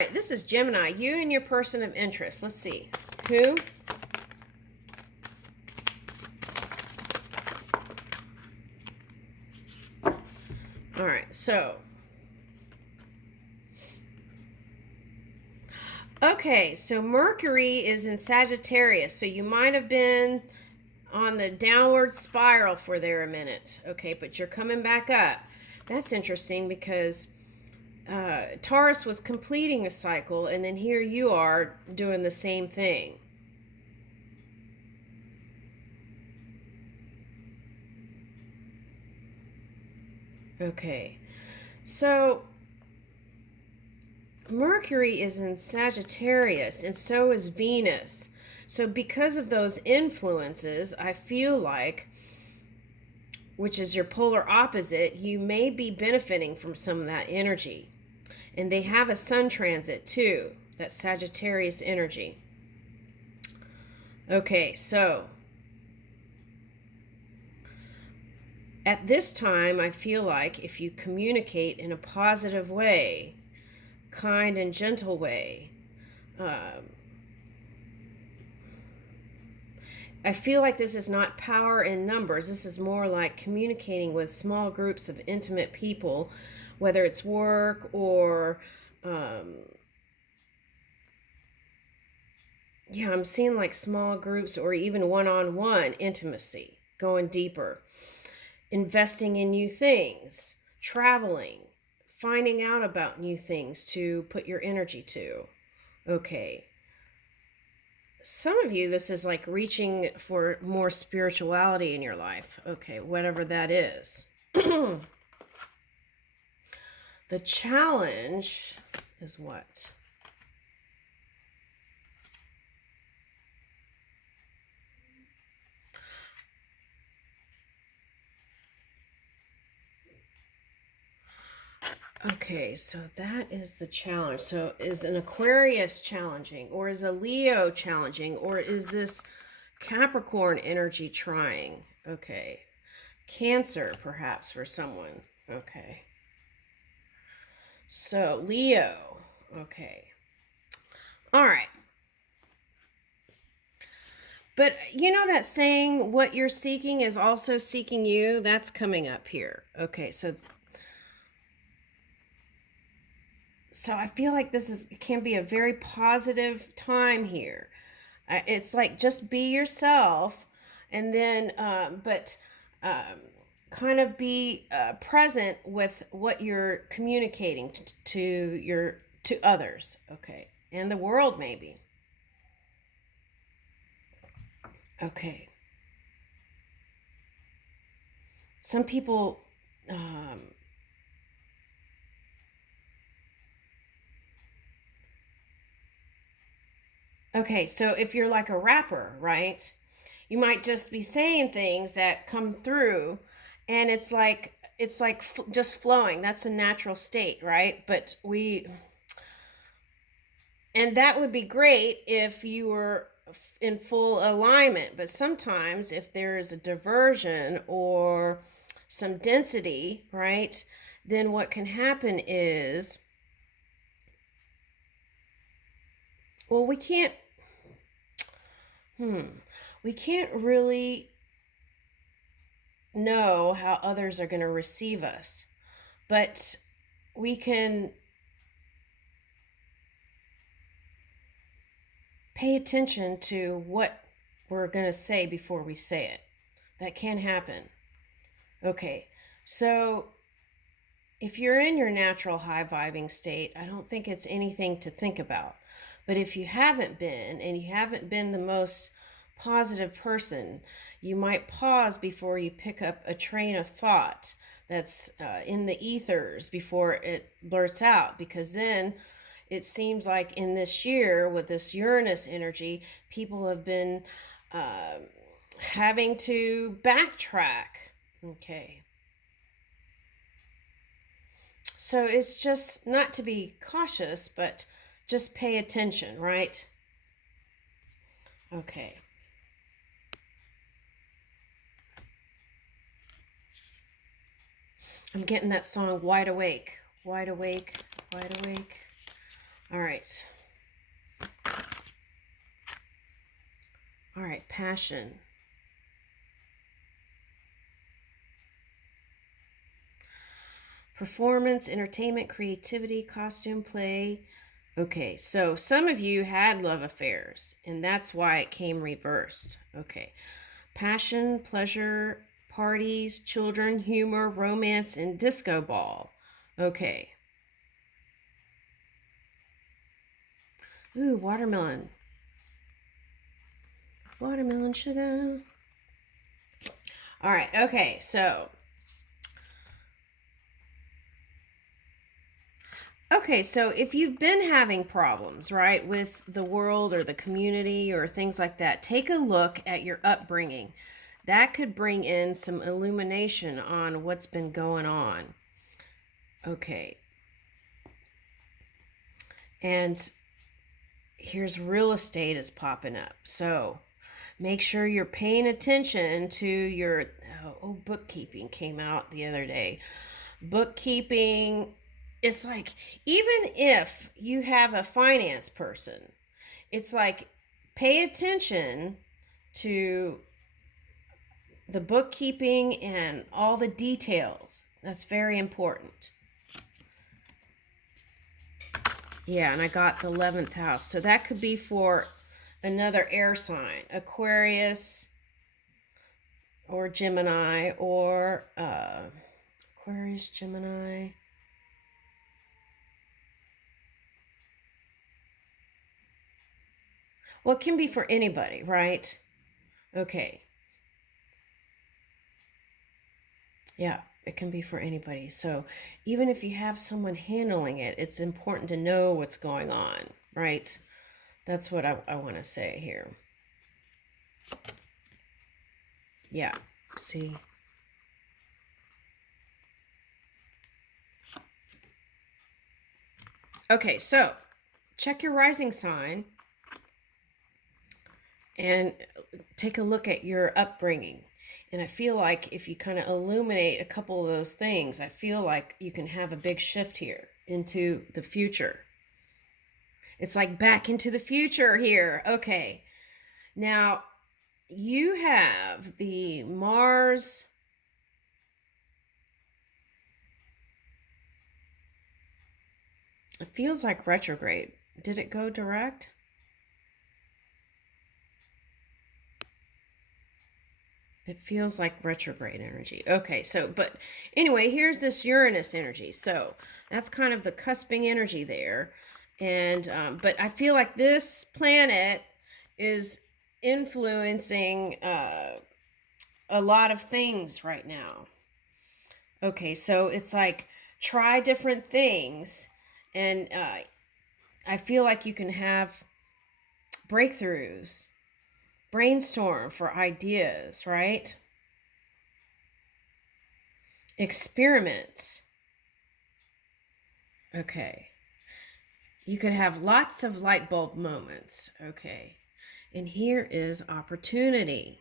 Right, this is Gemini, you and your person of interest. Let's see. Who? All right, so. Okay, so Mercury is in Sagittarius, so you might have been on the downward spiral for there a minute. Okay, but you're coming back up. That's interesting because Taurus was completing a cycle, and then here you are doing the same thing. Okay, so Mercury is in Sagittarius, and so is Venus. So, because of those influences, I feel like, which is your polar opposite, you may be benefiting from some of that energy. And they have a sun transit too, that Sagittarius energy. Okay, so at this time, I feel like if you communicate in a positive way, kind and gentle way, I feel like this is not power in numbers. This is more like communicating with small groups of intimate people, whether it's work or yeah, I'm seeing like small groups or even one-on-one intimacy, going deeper, investing in new things, traveling, finding out about new things to put your energy to. Okay. Some of you, this is like reaching for more spirituality in your life. Okay, whatever that is. The challenge is what? Okay, so that is the challenge. So is an Aquarius challenging, or is a Leo challenging, or is this Capricorn energy trying? Okay. Cancer, perhaps, for someone. Okay. So, Leo. Okay. All right. But you know that saying, what you're seeking is also seeking you? That's coming up here. Okay, so I feel like can be a very positive time here. It's like just be yourself, and then kind of be present with what you're communicating to others. Okay, and the world maybe. Okay, some people. Um, Okay, so if you're like a rapper, right? You might just be saying things that come through, and just flowing. That's a natural state, right? And that would be great if you were in full alignment, but sometimes if there is a diversion or some density, right? Then what can happen is, well, we can't really know how others are going to receive us, but we can pay attention to what we're going to say before we say it. That can happen. Okay, so if you're in your natural high vibing state, I don't think it's anything to think about. But if you haven't been, and you haven't been the most positive person, you might pause before you pick up a train of thought that's in the ethers before it blurts out, because then it seems like in this year with this Uranus energy, people have been having to backtrack. Okay. So it's just not to be cautious, but just pay attention, right? Okay. I'm getting that song Wide Awake. Wide awake, wide awake. All right. All right, passion. Performance, entertainment, creativity, costume, play. Okay, so some of you had love affairs, and that's why it came reversed. Okay. Passion, pleasure, parties, children, humor, romance, and disco ball. Okay. Ooh, watermelon. Watermelon sugar. All right, okay, so. Okay, so if you've been having problems, right, with the world or the community or things like that, take a look at your upbringing. That could bring in some illumination on what's been going on. Okay. And here's real estate is popping up. So make sure you're paying attention to your bookkeeping came out the other day. Bookkeeping, it's like, even if you have a finance person, it's like, pay attention to the bookkeeping and all the details. That's very important. Yeah, and I got the 11th house. So that could be for another air sign, Aquarius or Gemini, or Aquarius, Gemini. Well, it can be for anybody, right? Okay. Yeah, it can be for anybody. So even if you have someone handling it, it's important to know what's going on, right? That's what I want to say here. Yeah, see? Okay, so check your rising sign and take a look at your upbringing. And I feel like if you kind of illuminate a couple of those things, I feel like you can have a big shift here into the future. It's like back into the future here. Okay. Now, you have the Mars. It feels like retrograde. Did it go direct? It feels like retrograde energy. Okay, so, but anyway, here's this Uranus energy. So that's kind of the cusping energy there. And, but I feel like this planet is influencing a lot of things right now. Okay, so it's like, try different things. And I feel like you can have breakthroughs, brainstorm for ideas, right? Experiment. Okay. You could have lots of light bulb moments. Okay. And here is opportunity.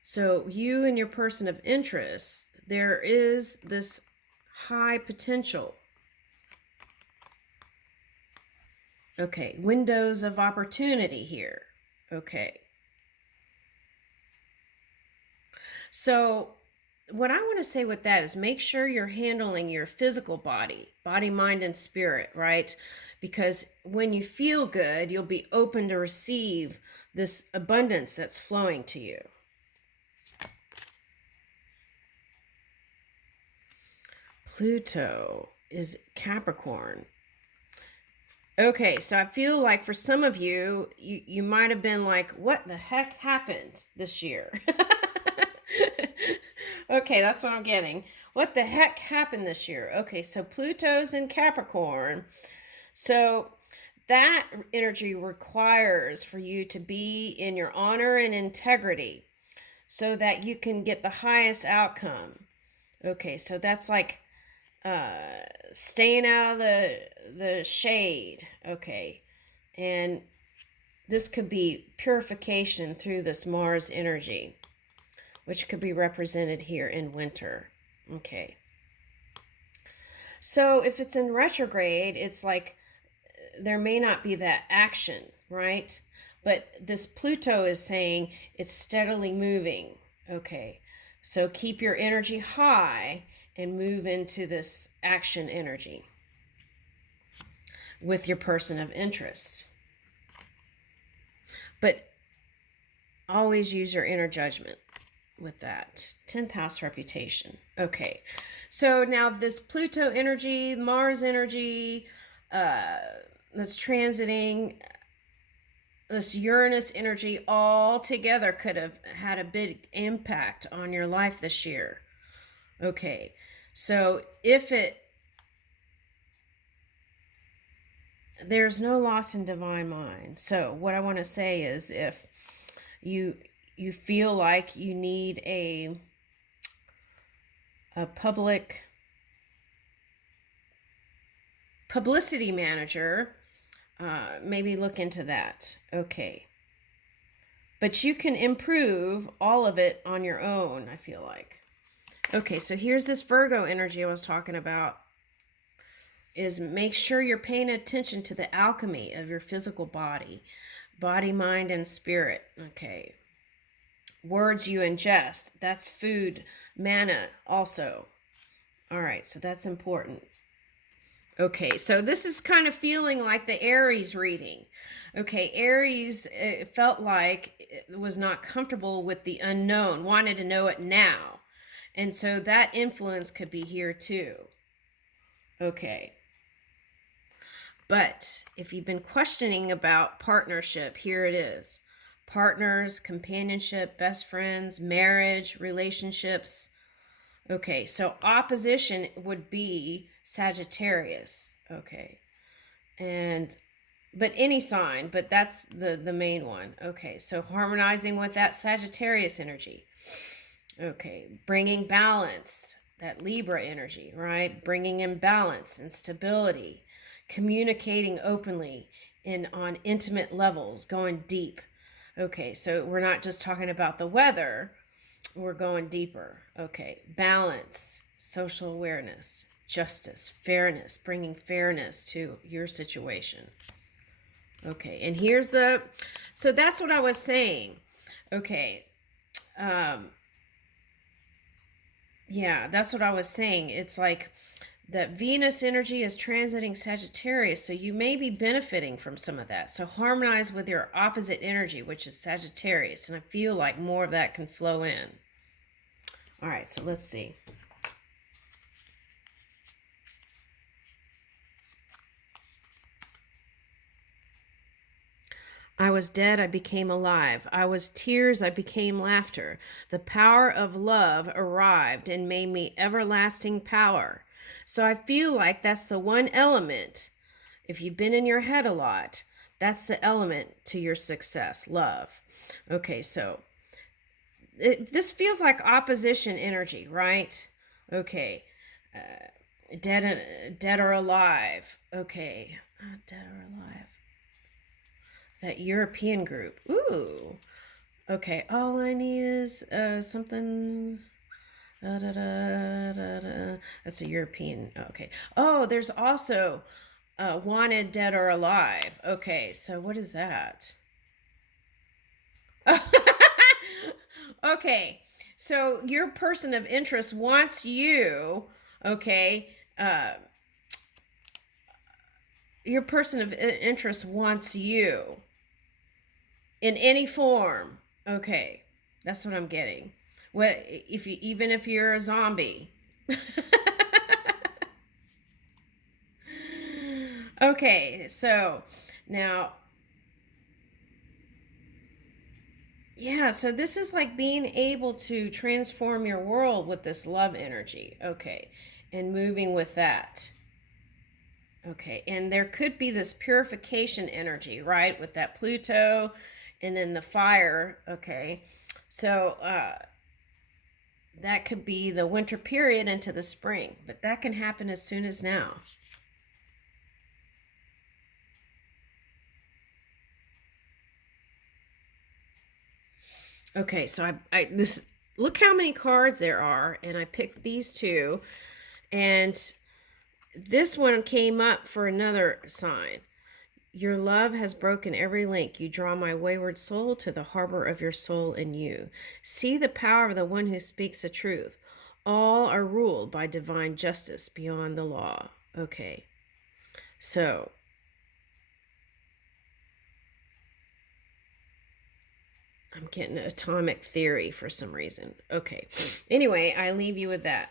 So you and your person of interest, there is this high potential. Okay. Windows of opportunity here. Okay. So what I want to say with that is, make sure you're handling your physical body, mind, and spirit, right? Because when you feel good, you'll be open to receive this abundance that's flowing to you. Pluto is Capricorn. Okay, so I feel like for some of you, you might have been like, what the heck happened this year? Okay, that's what I'm getting. What the heck happened this year? Okay, so Pluto's in Capricorn. So that energy requires for you to be in your honor and integrity so that you can get the highest outcome. Okay, so that's like staying out of the shade. Okay, and this could be purification through this Mars energy, which could be represented here in winter. Okay. So if it's in retrograde, it's like there may not be that action, right? But this Pluto is saying it's steadily moving. Okay, so keep your energy high and move into this action energy with your person of interest. But always use your inner judgment with that. 10th house reputation. Okay, so now this Pluto energy, Mars energy, that's transiting, this Uranus energy, all together could have had a big impact on your life this year. Okay, so there's no loss in divine mind. So what I want to say is, if you feel like you need a publicity manager, maybe look into that. Okay, but you can improve all of it on your own, I feel like. Okay, so here's this Virgo energy I was talking about. Is make sure you're paying attention to the alchemy of your physical body, mind, and spirit. Okay. Words you ingest, that's food, manna also. All right, so that's important. Okay, so this is kind of feeling like the Aries reading. Okay, Aries, it felt like it was not comfortable with the unknown, wanted to know it now. And so that influence could be here too. Okay. But if you've been questioning about partnership, here it is. Partners, companionship, best friends, marriage, relationships. Okay, so opposition would be Sagittarius. Okay. But any sign, but that's the main one. Okay, so harmonizing with that Sagittarius energy. Okay, bringing balance, that Libra energy, right? Bringing in balance and stability. Communicating openly on intimate levels, going deep. Okay, so we're not just talking about the weather, we're going deeper. Okay, balance, social awareness, justice, fairness, bringing fairness to your situation. Okay, and so that's what I was saying. Okay, yeah, that's what I was saying. It's like that Venus energy is transiting Sagittarius, so you may be benefiting from some of that. So harmonize with your opposite energy, which is Sagittarius, and I feel like more of that can flow in. All right, so let's see. I was dead, I became alive. I was tears, I became laughter. The power of love arrived and made me everlasting power. So I feel like that's the one element, if you've been in your head a lot, that's the element to your success, love. Okay, so this feels like opposition energy, right? Okay, dead or alive. Okay, dead or alive. That European group. Ooh. Okay, all I need is something. That's a European. Okay. Oh, there's also wanted, dead, or alive. Okay, so what is that? Okay, so your person of interest wants you. Okay. Your person of interest wants you in any form. Okay, that's what I'm getting. Well, even if you're a zombie. Okay, so now, yeah, so this is like being able to transform your world with this love energy. Okay, and moving with that. Okay, and there could be this purification energy, right, with that Pluto and then the fire. Okay, so that could be the winter period into the spring, but that can happen as soon as now. Okay, so I this look how many cards there are, and I picked these two, and this one came up for another sign. Your love has broken every link. You draw my wayward soul to the harbor of your soul in you. See the power of the one who speaks the truth. All are ruled by divine justice beyond the law. Okay, so I'm getting atomic theory for some reason. Okay, anyway, I leave you with that.